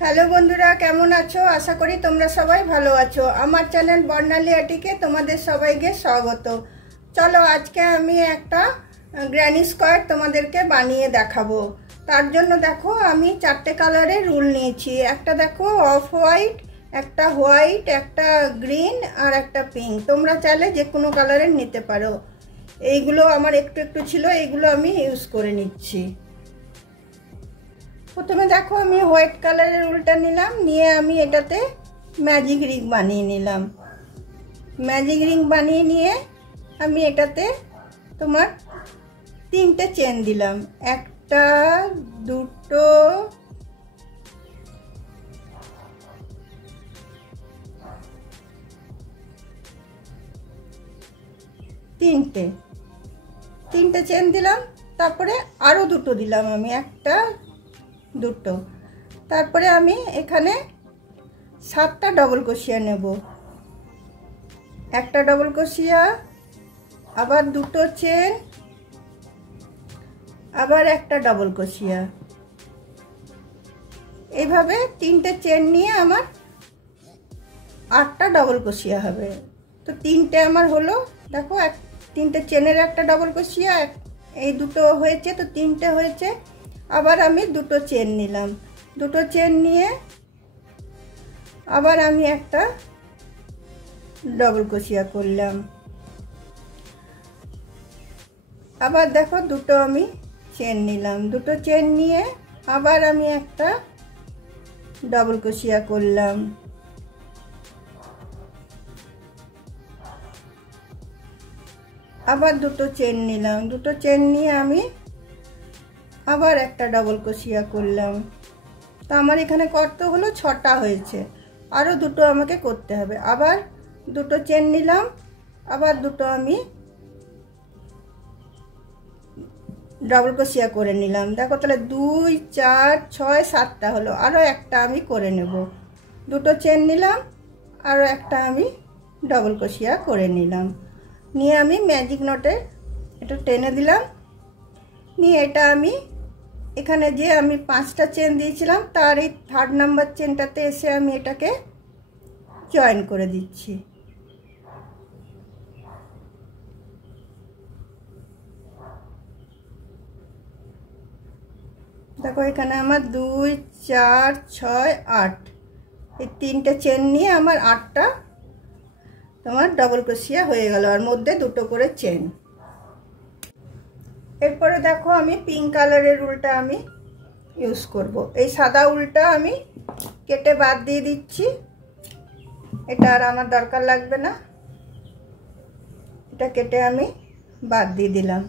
Hello বন্ধুরা, কেমন আছো? আশা করি তোমরা সবাই ভালো আছো। আমার চ্যানেল বর্ণালী আর্টিকে তোমাদের সবাইকে স্বাগত। চলো আজকে আমি একটা গ্র্যানি স্কোয়ার তোমাদেরকে বানিয়ে দেখাবো। তার জন্য দেখো আমি 4টে কালারের রুল নিয়েছি। একটা দেখো অফ হোয়াইট, একটা হোয়াইট, একটা গ্রিন আর একটা পিঙ্ক। তোমরা চাইলে যে কোনো কালারের নিতে পারো। এইগুলো আমার একটু একটু ছিল, এইগুলো আমি ইউজ করে নিচ্ছি। প্রথমে দেখো আমি হোয়াইট কালারের রুলটা নিলাম, নিয়ে আমি এটাতে ম্যাজিক রিং বানিয়ে নিলাম। ম্যাজিক রিং বানিয়ে নিয়ে আমি এটাতে তোমার 3টে চেন দিলাম, একটা, দুটো, তিনটে চেন দিলাম। তারপরে আরো দুটো দিলাম আমি, একটা, দুটো। তারপরে আমি এখানে 7টা ডবল ক্রোশিয়া নেব। একটা ডবল ক্রোশিয়া, আবার দুটো চেন, আবার একটা ডবল ক্রোশিয়া। এইভাবে 3টে চেন নিয়ে আমার 8টা ডবল ক্রোশিয়া হবে। তো 3টে আমার হলো, দেখো 3টে চেনের একটা ডবল ক্রোশিয়া, এই দুটো হয়েছে, তো 3টে হয়েছে। আবার আমি দুটো চেন নিলাম, দুটো চেন নিয়ে আবার আমি একটা ডবল ক্রোশিয়া করলাম। আবার দেখো দুটো আমি চেন নিলাম, দুটো চেন নিয়ে আবার আমি একটা ডবল ক্রোশিয়া করলাম। আবার দুটো চেন নিলাম, দুটো চেন নিয়ে আমি আবার একটা ডবল ক্রোশিয়া করলাম। তো আমার এখানে কত হলো, 6টা হয়েছে। আরও দুটো আমাকে করতে হবে। আবার দুটো চেন নিলাম, আবার দুটো আমি ডবল ক্রোশিয়া করে নিলাম। দেখো তাহলে 2, 4, 6, 7টা হলো। আরও একটা আমি করে নেব। দুটো চেন নিলাম, আরও একটা আমি ডবল ক্রোশিয়া করে নিলাম। নিয়ে আমি ম্যাজিক নটে একটু টেনে দিলাম। নিয়ে এটা আমি এখানে যে আমি 5টা চেন দিয়েছিলাম, তার এই 3rd নাম্বার চেনটাতে এসে আমি এটাকে জয়েন করে দিচ্ছি। দেখো এখানে আমার 2, 4, 6, 8, এই 3টে চেন নিয়ে আমার 8টা তোমার ডবল ক্রোশিয়া হয়ে গেল, আর মধ্যে দুটো করে চেন। এরপরে দেখো আমি পিঙ্ক কালারের উলটা আমি ইউজ করব। এই সাদা উলটা আমি কেটে বাদ দিয়ে দিচ্ছি, এটা আর আমার দরকার লাগবে না। এটা কেটে আমি বাদ দিয়ে দিলাম।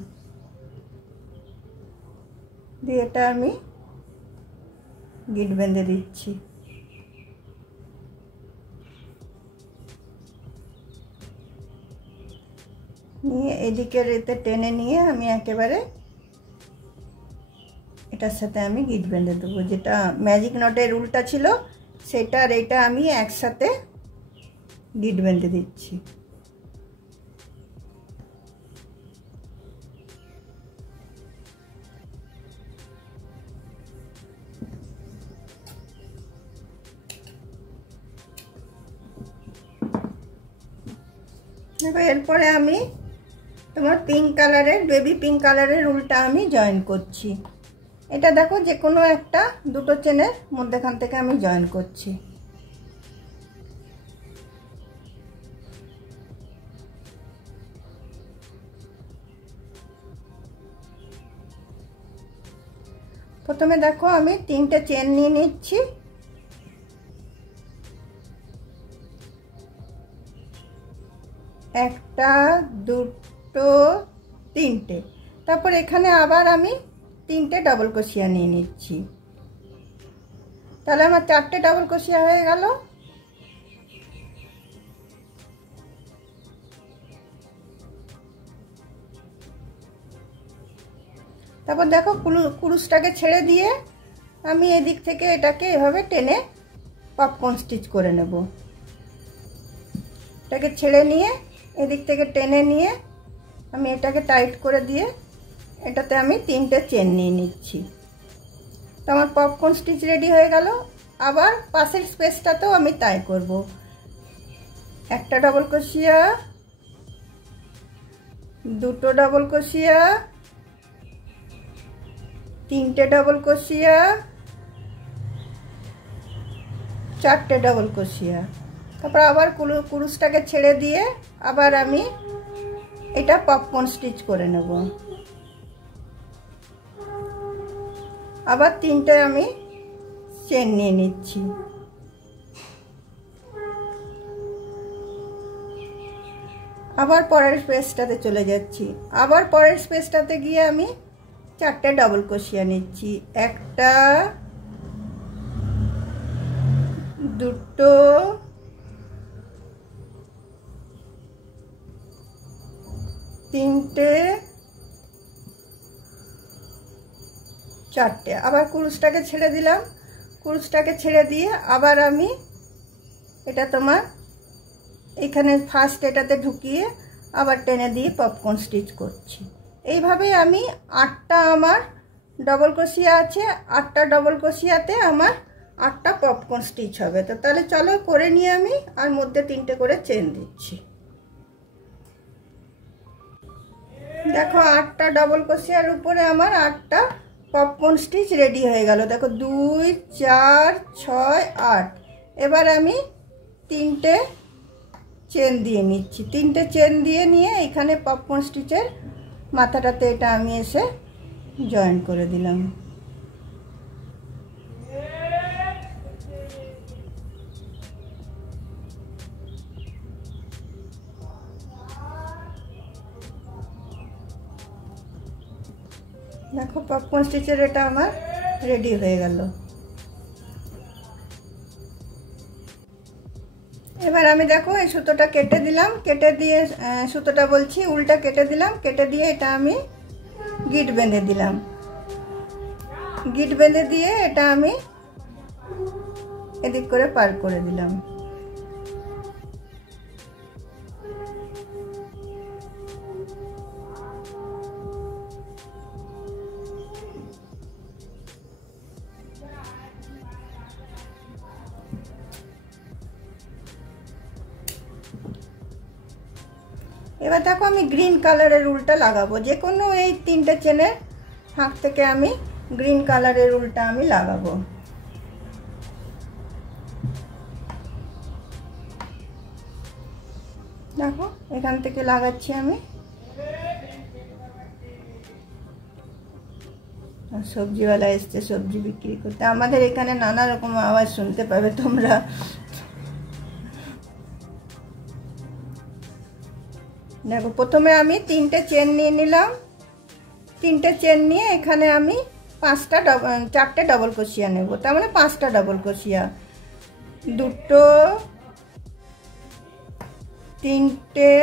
দিয়ে এটা আমি গিট বেঁধে দিচ্ছি। নিয়ে এদিকের এতে টেনে নিয়ে আমি একেবারে এটার সাথে আমি গিট বেঁধে দেবো। যেটা ম্যাজিক নটের উলটা ছিল সেটা আর এটা আমি একসাথে গিট বেঁধে দিচ্ছি। দেখো এরপরে আমি তোমার পিঙ্ক কালারের, বেবি পিঙ্ক কালারের উলটা আমি জয়েন করছি। এটা দেখো যে কোনো একটা দুটো চেনের মধ্যেখান থেকে আমি জয়েন করছি। প্রথমে দেখো আমি 3টে চেন নিয়ে নিচ্ছি। একটা, দুটো, 3টে। তারপর এখানে আবার আমি 3টে ডবল ক্রোশিয়া নিয়ে নিচ্ছি। তাহলে আমার 4টে ডবল ক্রোশিয়া হয়ে গেল। তারপর দেখো কুরুশটাকে ছেড়ে দিয়ে আমি এদিক থেকে এটাকে এভাবে টেনে পপকর্ন স্টিচ করে নেব। এটাকে ছেড়ে নিয়ে এদিক থেকে টেনে নিয়ে আমি এটাকে টাইট করে দিয়ে এটাতে আমি 3টে চেন নিয়ে নিচ্ছি। তো আমার পপকর্ন স্টিচ রেডি হয়ে গেল। আবার পাশের স্পেসটাতেও আমি তাই করব। একটা ডবল ক্রোশিয়া, দুটো ডবল ক্রোশিয়া, 3টে ডবল ক্রোশিয়া, 4টে ডবল ক্রোশিয়া। তারপর আবার কুরুশটাকে ছেড়ে দিয়ে আবার আমি এটা পপকর্ন স্টিচ করে নেব। আবার 3টে আমি চেন নিয়ে নিচ্ছি। আবার পরের স্পেসটাতে চলে যাচ্ছি। আবার পরের স্পেসটাতে গিয়ে আমি 4টে ডবল ক্রোশিয়া নিচ্ছি। একটা, দুটো, তিনটে, 4টে। আবার কুরুশটাকে ছেড়ে দিলাম। কুরুশটাকে ছেড়ে দিয়ে আবার আমি এটা তোমার এখানে ফার্স্ট এটাতে ঢুকিয়ে আবার টেনে দিয়ে পপকর্ন স্টিচ করছি। এইভাবেই আমি 8টা আমার ডবল ক্রোশিয়া আছে। 8টা ডবল ক্রোশিয়াতে আমার 8টা পপকর্ন স্টিচ হবে। তো তাহলে চলো করে নিয়ে আমি আর মধ্যে 3টে করে চেন দিচ্ছি। দেখো 8টা ডবল ক্রোশিয়ার উপরে আমার 8টা পপকর্ন স্টিচ রেডি হয়ে গেল। দেখো 2, 4, 6, 8। এবার আমি 3টে চেন দিয়ে নিচ্ছি। 3টে চেন দিয়ে নিয়ে এখানে পপকর্ন স্টিচের মাথাটাতে এটা আমি এসে জয়েন করে দিলাম। দেখো পপকর্ন স্টিচের এটা আমার রেডি হয়ে গেল। এবার আমি দেখো এই সুতোটা কেটে দিলাম। কেটে দিয়ে সুতোটা বলছি উল্টা কেটে দিলাম। কেটে দিয়ে এটা আমি গিট বেঁধে দিলাম। গিট বেঁধে দিয়ে এটা আমি এদিক করে পার করে দিলাম। এবার দেখো আমি গ্রিন কালারের উলটা লাগাবো। যে কোনো এই 3টে চেনের ফাঁক থেকে আমি গ্রিন কালারের উলটা আমি লাগাবো। দেখো এখান থেকে লাগাচ্ছি আমি। সবজিওয়ালা এসছে সবজি বিক্রি করতে। আমাদের এখানে নানা রকম আওয়াজ শুনতে পাবে তোমরা। দেখো প্রথমে আমি 3টে চেন নিয়ে নিলাম। 3টে চেন নিয়ে এখানে আমি 4টে ডবল ক্রোশিয়া নেব। তার মানে 5টা ডবল ক্রোশিয়া, 2টো, 3টে,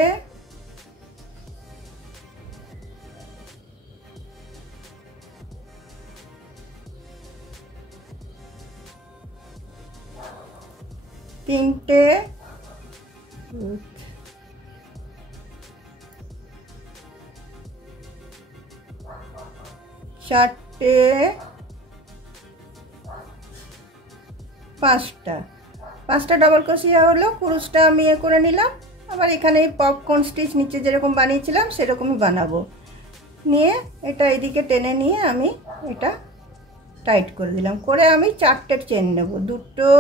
3টে, 4টে, 5টা ডবল ক্রোশিয়া হলো। কুরুশটা আমি এ করে নিলাম। আবার এখানে পপকর্ন স্টিচ নিচে যেরকম বানিয়েছিলাম সেরকমই বানাবো। নিয়ে এটা এদিকে টেনে নিয়ে আমি এটা টাইট করে দিলাম। করে আমি 4টে চেন নেব। 2টো,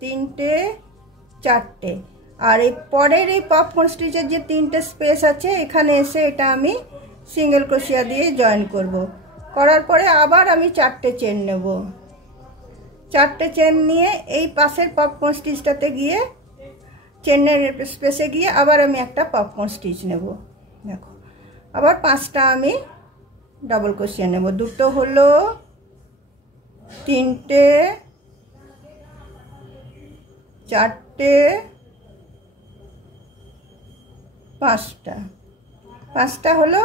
3টে, 4টে। আর এই পরের এই পপকর্ন স্টিচের যে 3টে স্পেস আছে এখানে এসে এটা আমি সিঙ্গেল ক্রোশিয়া দিয়ে জয়েন করব। করার পরে আবার আমি 4টে চেন নেব। 4টে চেন নিয়ে এই পাশের পপকর্ন স্টিচটাতে গিয়ে চেনের স্পেসে গিয়ে আবার আমি একটা পপকর্ন স্টিচ নেব। দেখো আবার 5টা আমি ডবল ক্রোশিয়া নেব। 2টো হলো, 3টে, 4টে, 5টা হলো,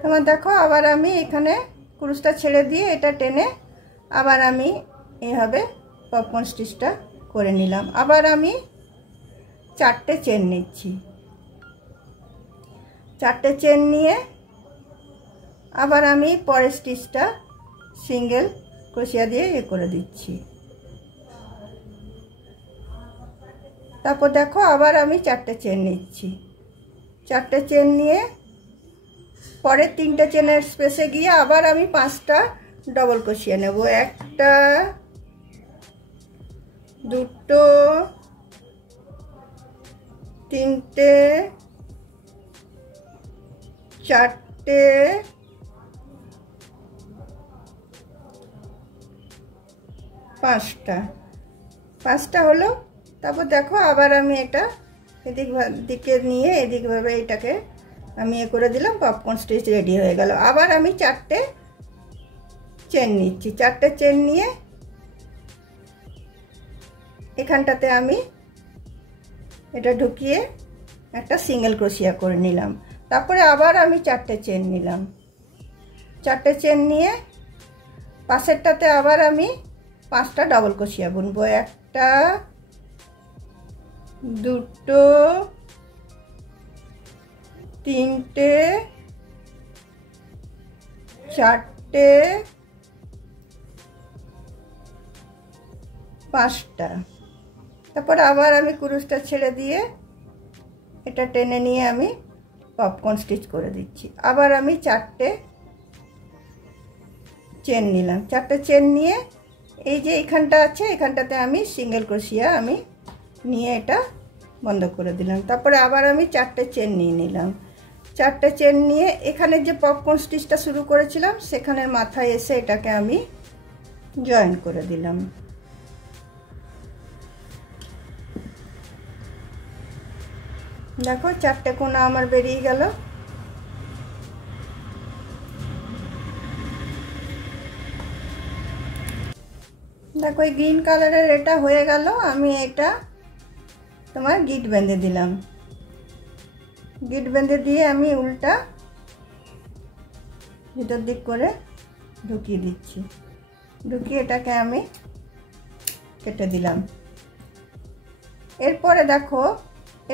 তোমার দেখো আবার আমি এখানে কুরুশটা ছেড়ে দিয়ে এটা টেনে আবার আমি এইভাবে পপকর্ন স্টিচটা করে নিলাম। আবার আমি 4টে চেন নিচ্ছি। 4টে চেন নিয়ে আবার আমি পরের স্টিচটা সিঙ্গেল ক্রোশিয়া দিয়ে করে দিচ্ছি। তারপর দেখো আবার আমি 4টে চেন নিচ্ছি। 4টে চেন নিয়ে পরের 3টে চেনের স্পেসে গিয়ে আবার আমি 5টা ডবল ক্রোশিয়া নেব। 1টা 2টো 3টে 4টে 5টা হলো। তারপর দেখো আবার আমি এটা এদিক দিকে নিয়ে এদিকভাবে এটাকে আমি করে দিলাম। পপকর্ন স্টিচ রেডি হয়ে গেল। আবার আমি 4টে চেন নিচ্ছি। 4টে চেন নিয়ে এখানটাতে আমি এটা ঢুকিয়ে একটা সিঙ্গেল ক্রোশিয়া করে নিলাম। তারপরে আবার আমি 4টে চেন নিলাম। 4টে চেন নিয়ে পাশেরটাতে আবার আমি 5টা ডবল ক্রোশিয়া বুনবো। 1টা 2টো 3টে 4টে 5টা। তারপর আবার আমি কুরুশটা ছেড়ে দিয়ে এটা টেনে নিয়ে আমি পপকর্ন স্টিচ করে দিচ্ছি। আবার আমি 4টে চেন নিলাম। 4টে চেন নিয়ে এই যে এখানটা আছে এখানটাতে আমি সিঙ্গেল ক্রোশিয়া আমি নিয়ে এটা বন্ধ করে দিলাম। তারপরে আবার আমি 4টে চেন নিয়ে নিলাম। 4টে চেন নিয়ে এখানে যে পপকর্ন স্টিচটা শুরু করেছিলাম সেখানের মাথায় এসে এটাকে আমি জয়েন করে দিলাম। দেখো 4টে কোনা আমার বেরিয়ে গেল। দেখো এই গ্রিন কালারের এটা হয়ে গেল। আমি এটা তোমার গিট বেঁধে দিলাম। গিট বেঁধে দিয়ে আমি উল্টা ভিতর দিক করে ঢুকিয়ে দিচ্ছি। ঢুকিয়ে এটাকে আমি কেটে দিলাম। এরপরে দেখো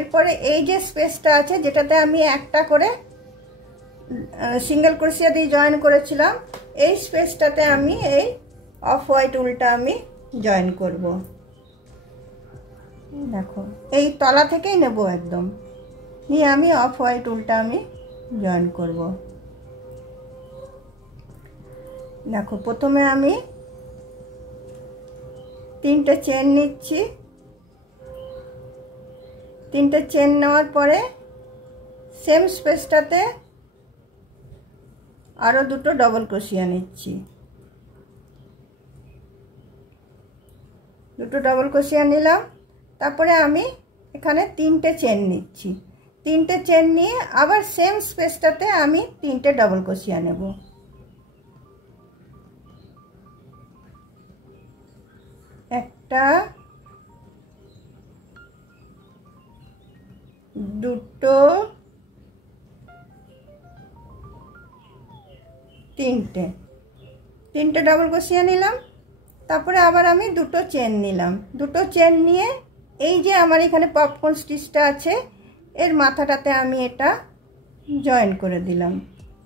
এরপরে এই যে স্পেসটা আছে যেটাতে আমি একটা করে সিঙ্গেল ক্রোশিয়া দিয়ে জয়েন করেছিলাম এই স্পেসটাতে আমি এই অফ হোয়াইট উলটা আমি জয়েন করব। দেখো এই তলা থেকেই নেব একদম নিয়ে আমি অফ হোয়াইট উলটা আমি জয়েন করব। দেখো প্রথমে আমি 3টে চেন নিচ্ছি। 3টে চেন নেওয়ার পরে সেম স্পেসটাতে আরো 2টো ডবল ক্রোশিয়া নিচ্ছি। 2টো ডবল ক্রোশিয়া নিলাম। তারপরে আমি এখানে 3টে চেন নিচ্ছি। 3টে চেন নিয়ে আবার সেম স্পেসটাতে আমি 3টে ডবল ক্রোশিয়া নেব। একটা 2টো 3টে ডবল ক্রোশিয়া নিলাম। তারপরে আবার আমি 2টো চেন নিলাম। 2টো চেন নিয়ে এই যে আমার এখানে পপকর্ন স্টিচটা আছে এর মাথাটাতে আমি এটা জয়েন করে দিলাম।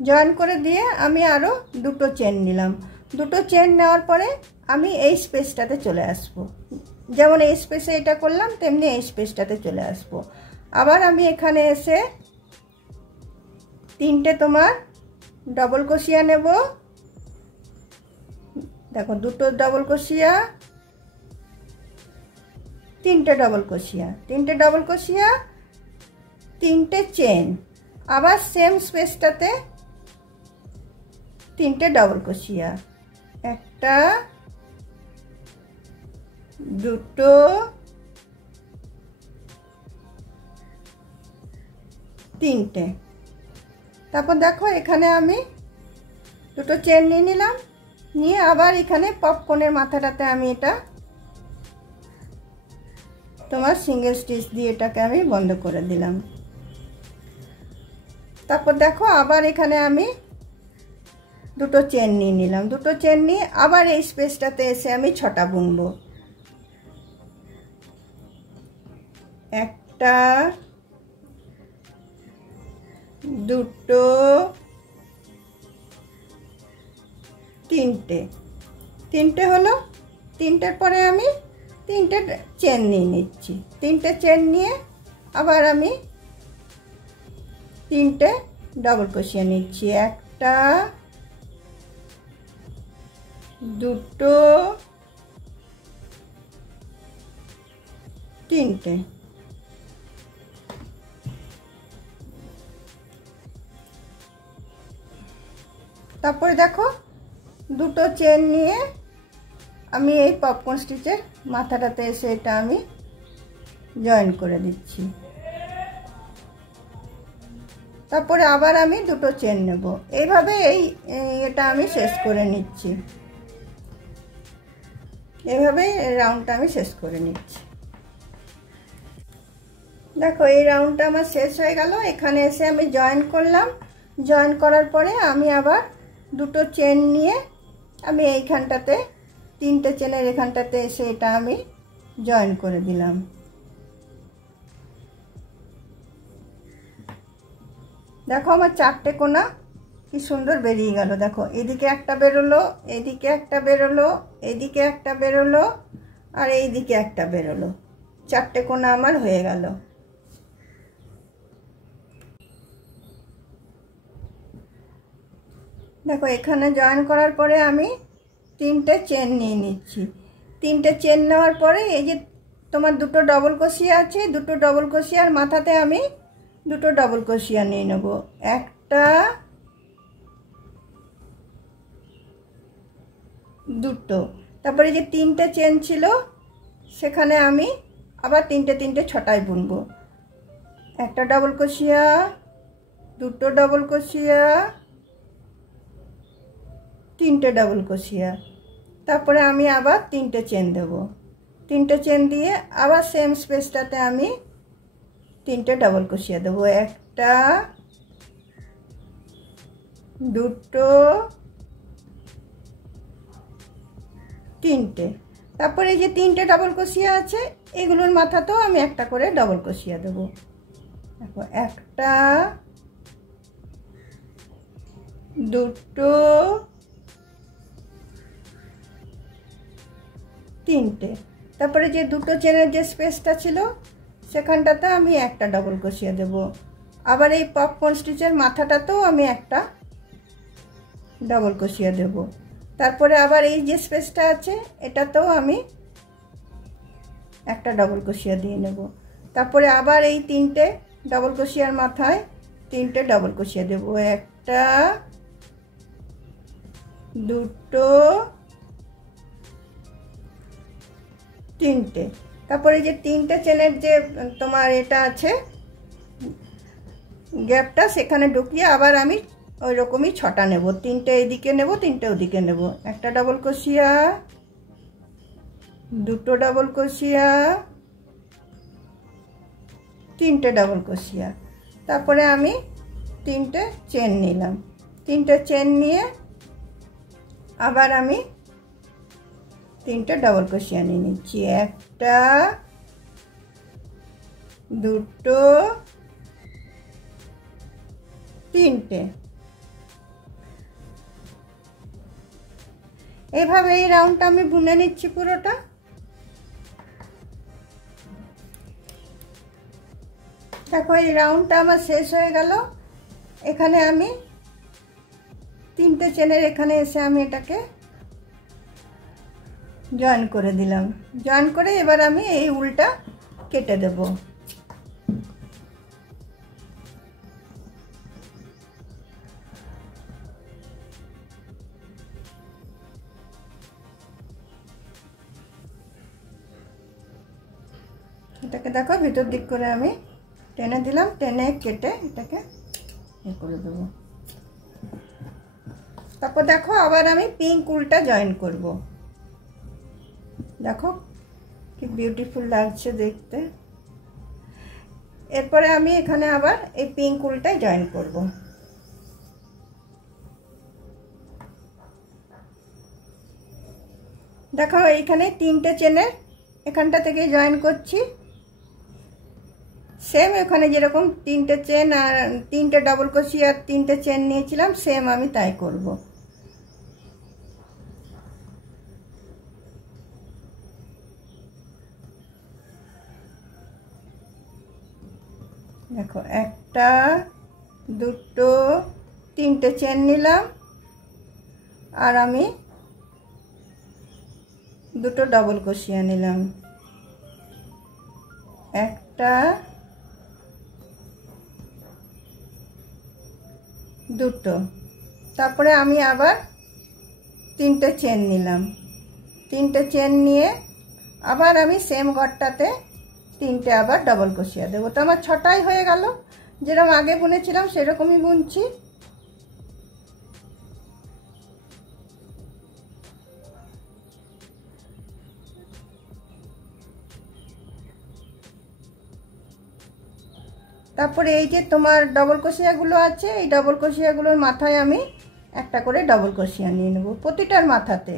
জয়েন করে দিয়ে আমি আরো 2টো চেন নিলাম। 2টো চেন নেওয়ার পরে আমি এই স্পেসটাতে চলে আসব। যেমন এই স্পেসে এটা করলাম তেমনি এই স্পেসটাতে চলে আসব। আবার আমি এখানে এসে 3টে তোমার ডবল ক্রোশিয়া নেব। দেখো 2টো ডবল ক্রোশিয়া 3টে ডবল ক্রোশিয়া 3টে ডবল ক্রোশিয়া 3টে চেন আবার সেম স্পেসটাতে 3টে ডবল ক্রোশিয়া। একটা 2টো 3টে। তারপর দেখো এখানে আমি 2টো চেন নিয়ে নিলাম। নিয়ে আবার এখানে পপকর্নের মাথাটাতে আমি এটা তোমার সিঙ্গেল স্টিচ দিয়ে এটাকে আমি বন্ধ করে দিলাম। তারপর দেখো আবার এখানে আমি দুটো চেন নিয়ে নিলাম। দুটো চেন নিয়ে আবার এই স্পেসটাতে এসে আমি 6টা বুনবো। একটা, দুটো, তিনটে। তিনটে হলো। তিনটের পরে আমি তিনটে চেন নিয়ে নিচ্ছি। তিনটে চেন নিয়ে আবার আমি তিনটে ডবল ক্রোশিয়া নিচ্ছি। একটা, দুটো, তিনটে। তারপরে দেখো দুটো চেন নিয়ে আমি এই পপকর্ন স্টিচের মাথাটাতে এসে এটা আমি জয়েন করে দিচ্ছি। তারপরে আবার আমি দুটো চেন নেব। এইভাবে এটা আমি শেষ করে নিচ্ছি। এইভাবে রাউন্ডটা আমি শেষ করে নিচ্ছি। দেখো এই রাউন্ডটা আমার শেষ হয়ে গেল। এখানে এসে আমি জয়েন করলাম। জয়েন করার পরে আমি আবার দুটো চেন নিয়ে আমি এইখানটাতে তিনটে চেনের এখানটাতে এসে এটা আমি জয়েন করে দিলাম। দেখো আমার 4টে কোনা কি সুন্দর বেরিয়ে গেল। দেখো এদিকে একটা বেরোলো, এদিকে একটা বেরোলো, এদিকে একটা বেরোলো, আর এইদিকে একটা বেরোলো। 4টে কোনা আমার হয়ে গেল। দেখো এখানে জয়েন করার পরে আমি তিনটে চেন নিয়ে নিচ্ছি। তিনটে চেন নেওয়ার পরে এই যে তোমার দুটো ডবল ক্রোশিয়া আছে, দুটো ডবল ক্রোশিয়ার মাথাতে আমি দুটো ডবল ক্রোশিয়া নিয়ে নেব। একটা, দুটো। তারপরে যে তিনটে চেন ছিল সেখানে আমি আবার তিনটে তিনটে 6টায় বুনবো। একটা ডবল ক্রোশিয়া, দুটো ডবল ক্রোশিয়া, তিনটে ডবল ক্রোশিয়া। তারপরে আমি আবার তিনটে চেন দেব। তিনটে চেন দিয়ে আবার সেম স্পেসটাতে আমি তিনটে ডবল ক্রোশিয়া দেবো। একটা, দুটো, তিনটে। তারপরে এই যে তিনটে ডবল ক্রোশিয়া আছে এগুলোর মাথাতেও আমি একটা করে ডবল ক্রোশিয়া দেবো। দেখো একটা, দুটো, তিনটে। তারপরে যে দুটো চেনের যে স্পেসটা ছিল সেখানটাতে আমি একটা ডবল ক্রোশিয়া দেব। আবার এই পপকর্ন স্টিচের মাথাটাতেও আমি একটা ডবল ক্রোশিয়া দেব। তারপরে আবার এই যে স্পেসটা আছে এটাতেও আমি একটা ডবল ক্রোশিয়া দিয়ে নেব। তারপরে আবার এই তিনটে ডবল ক্রোশিয়ার মাথায় তিনটে ডবল ক্রোশিয়া দেব। একটা, দুটো, তিনটে। তারপরে যে তিনটে চেনের যে তোমার এটা আছে গ্যাপটা সেখানে ঢুকিয়ে আবার আমি ওই রকমই 6টা নেব। তিনটে এদিকে নেব, তিনটে ওদিকে নেব। একটা ডবল ক্রোশিয়া, দুটো ডবল ক্রোশিয়া, তিনটে ডবল ক্রোশিয়া। তারপরে আমি তিনটে চেন নিলাম। তিনটে চেন নিয়ে আবার আমি তিনটে ডবল ক্রোশিয়া নিয়ে নিচ্ছি। একটা, দুটো, তিনটে। এইভাবে এই রাউন্ডটা আমি বুনে নিচ্ছি পুরোটা। দেখো এই রাউন্ডটা আমার শেষ হয়ে গেল। এখানে আমি তিনটে চেনের এখানে এসে আমি এটাকে জয়েন করে দিলাম। জয়েন করে এবার আমি এই উলটা কেটে দেব। এটাকে দেখো ভিতর দিক করে আমি টেনে দিলাম, টেনে কেটে এটাকে করে দেবো। তারপর দেখো আবার আমি পিঙ্ক উলটা জয়েন করব। দেখো কি বিউটিফুল লাগছে দেখতে। এরপরে আমি এখানে আবার এই পিঙ্ক উলটা জয়েন করব। দেখো এইখানে 3টে চেনে এখানটা থেকে জয়েন করছি। সেম এখানে যেরকম 3টে চেন আর 3টে ডাবল ক্রোশি আর 3টে চেন নিয়েছিলাম, সেম আমি তাই করব। দেখো একটা, দুটো, 3টে চেন নিলাম আর আমি দুটো ডাবল ক্রোশিয়া নিলাম, একটা, দুটো। তারপরে আমি আবার 3টে চেন নিলাম, 3টে চেন নিয়ে আবার আমি সেম ঘরটাতে 3টে আবার ডাবল ক্রোশিয়া দেবো। তো আমার 6টাই হয়ে গেল, যেরকম আগে বুনেছিলাম সেরকমই বুনছি। তারপরে এই যে তোমার ডবল ক্রোশিয়াগুলো আছে, এই ডবল ক্রোশিয়াগুলোর মাথায় আমি একটা করে ডবল ক্রোশিয়া নিয়ে নেব। প্রতিটার মাথাতে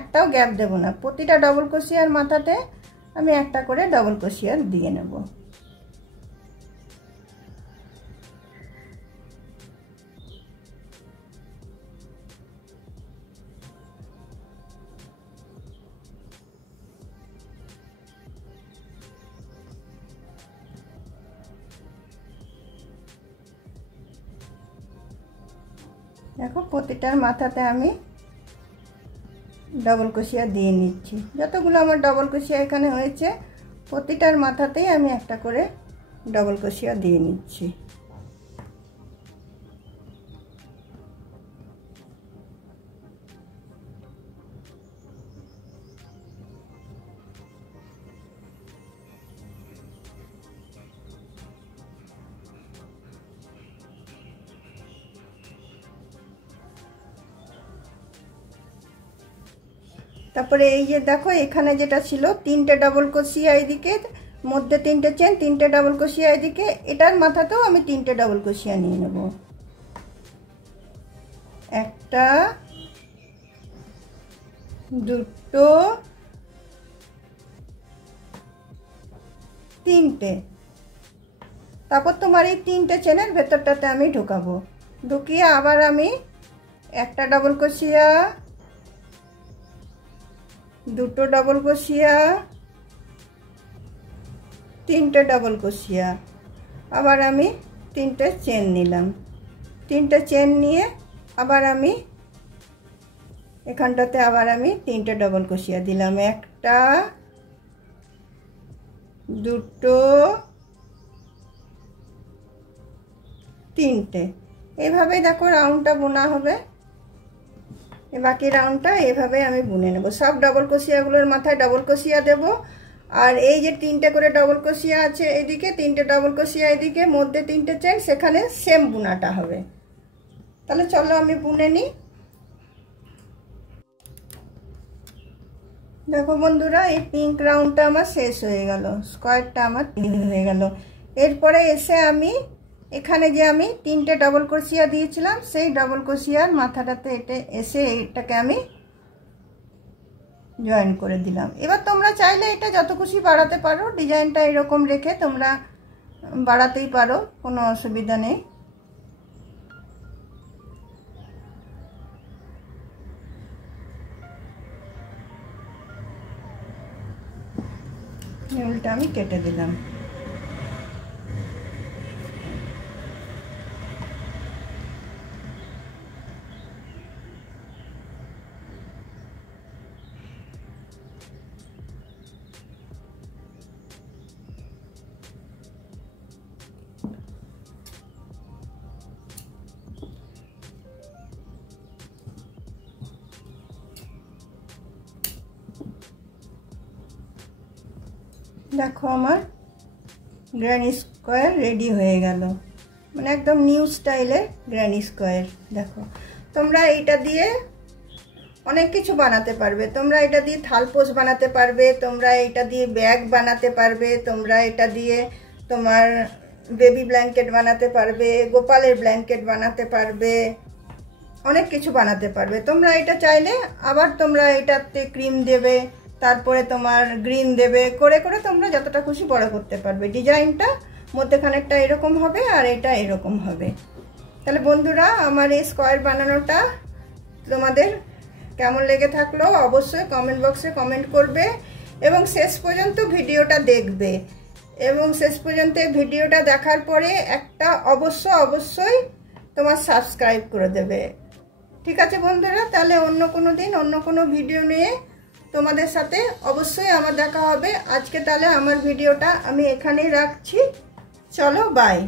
একটাও গ্যাপ দেব না, প্রতিটা ডবল ক্রোশিয়ার মাথাতে আমি একটা করে ডবল ক্রোশিয়া দিয়ে নেব। দেখো প্রতিটার মাথাতে আমি ডবল ক্রোশিয়া দিয়ে নিচ্ছি। যতগুলো আমার ডবল ক্রোশিয়া এখানে হয়েছে প্রতিটার মাথাতেই আমি একটা করে ডবল ক্রোশিয়া দিয়ে নিচ্ছি। তারপরে এই যে দেখো এখানে যেটা ছিল 3টে ডাবল ক্রোশিয়া এদিকে, মধ্যে 3টে চেন, 3টে ডাবল ক্রোশিয়া এদিকে, এটার মাথাতেও আমি 3টে ডাবল ক্রোশিয়া নিয়ে নেব। একটা, দুটো, 3টে। তারপর তোমার এই 3টে চেনের ভেতরটাতে আমি ঢুকাবো, ঢুকিয়ে আবার আমি একটা ডাবল ক্রোশিয়া, দুটো ডাবল ক্রোশিয়া, 3টে ডাবল ক্রোশিয়া, আবার আমি 3টে চেন নিলাম। 3টে চেন নিয়ে আবার আমি এখানটাতে আবার আমি 3টে ডাবল ক্রোশিয়া দিলাম, একটা, দুটো, 3টে। এইভাবেই দেখো রাউন্ডটা বোনা হবে। বাকি রাউন্ডটা এভাবে আমি বুনে নেব। সব ডাবল ক্রোশিয়াগুলোর মাথায় ডাবল ক্রোশিয়া দেব। আর এই যে 3টে করে ডাবল ক্রোশিয়া আছে এদিকে, 3টে ডাবল ক্রোশিয়া এদিকে, মধ্যে 3টে চেন, সেখানে সেম বুনাটা হবে। তাহলে চলো আমি বুনে নিই। দেখো বন্ধুরা, এই পিঙ্ক রাউন্ডটা আমার শেষ হয়ে গেল, স্কোয়ারটা আমার হয়ে গেল। এরপরে এসে আমি এখানে যে আমি 3টে ডাবল ক্রোশিয়া দিয়েছিলাম সেই ডাবল ক্রোশিয়ার মাথাটাতে এসে এটাকে আমি জয়েন করে দিলাম। এবার তোমরা চাইলে এটা যত খুশি বাড়াতে পারো, ডিজাইনটা এরকম রেখে তোমরা বাড়াতেই পারো, কোনো অসুবিধা নেই। উল্টা আমি কেটে দিলাম। দেখো আমার গ্র্যানি স্কোয়ার রেডি হয়ে গেল, মানে একদম নিউ স্টাইলের গ্র্যানি স্কোয়ার। দেখো তোমরা এইটা দিয়ে অনেক কিছু বানাতে পারবে। তোমরা এটা দিয়ে থালপোষ বানাতে পারবে, তোমরা এটা দিয়ে ব্যাগ বানাতে পারবে, তোমরা এটা দিয়ে তোমার বেবি ব্ল্যাঙ্কেট বানাতে পারবে, গোপালের ব্ল্যাঙ্কেট বানাতে পারবে, অনেক কিছু বানাতে পারবে। তোমরা এটা চাইলে আবার তোমরা এটাতে ক্রিম দেবে, তারপরে তোমার গ্রিন দেবে, করে করে তোমরা যতটা খুশি বড় করতে পারবে। ডিজাইনটা মধ্যেখানেরটা এরকম হবে আর এটা এরকম হবে। তাহলে বন্ধুরা, আমার এই স্কোয়ার বানানোটা তোমাদের কেমন লেগে থাকলো অবশ্যই কমেন্ট বক্সে কমেন্ট করবে এবং শেষ পর্যন্ত ভিডিওটা দেখবে। এবং শেষ পর্যন্ত ভিডিওটা দেখার পরে একটা অবশ্যই তোমার সাবস্ক্রাইব করে দেবে। ঠিক আছে বন্ধুরা, তাহলে অন্য কোনো দিন অন্য কোনো ভিডিও নিয়ে তোমাদের সাথে অবশ্যই আমার দেখা হবে। আজকে তাহলে আমার ভিডিওটা আমি এখানেই রাখছি। চলো, বাই।